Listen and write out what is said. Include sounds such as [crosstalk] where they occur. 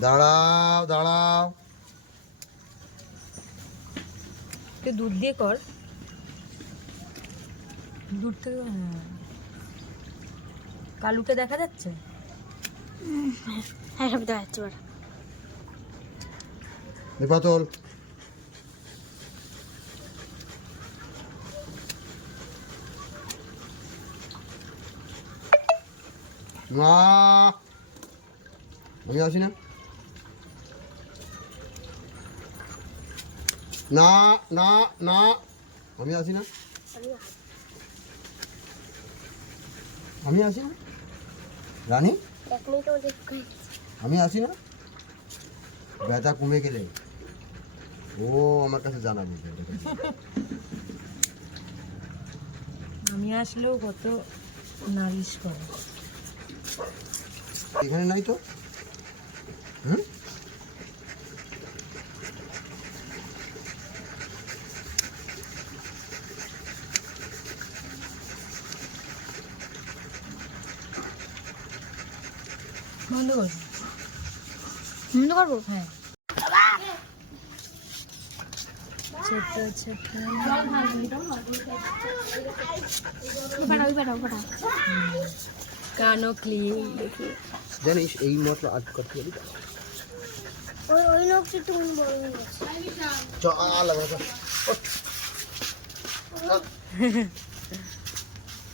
দাঁড়াও দাঁড়াও। একটু দুধ দিয়ে কর। দূর থেকে হ্যাঁ। কালুকে দেখা যাচ্ছে? হ্যাঁ সব দেখা যাচ্ছে এবার নিপাতল। মা। আমি আসি না? না না না। আমি আসি না? আমি আসি না? রানী? আমি আসি না? ব্যথা কমে গেলে। ও, আমার কাছে জানাবি আমি আসলেও কত নালিশ করে এখানে নাই তো? হুম? বন্ধ কর বন্ধ করব? হ্যাঁ। ছোট ছোট পাঠাও পাঠাও পাঠাও কানো ক্লিন দেখি জানিস এই মশলা আট করতে গেলি ওই ওই লোকটা আলাদা [laughs]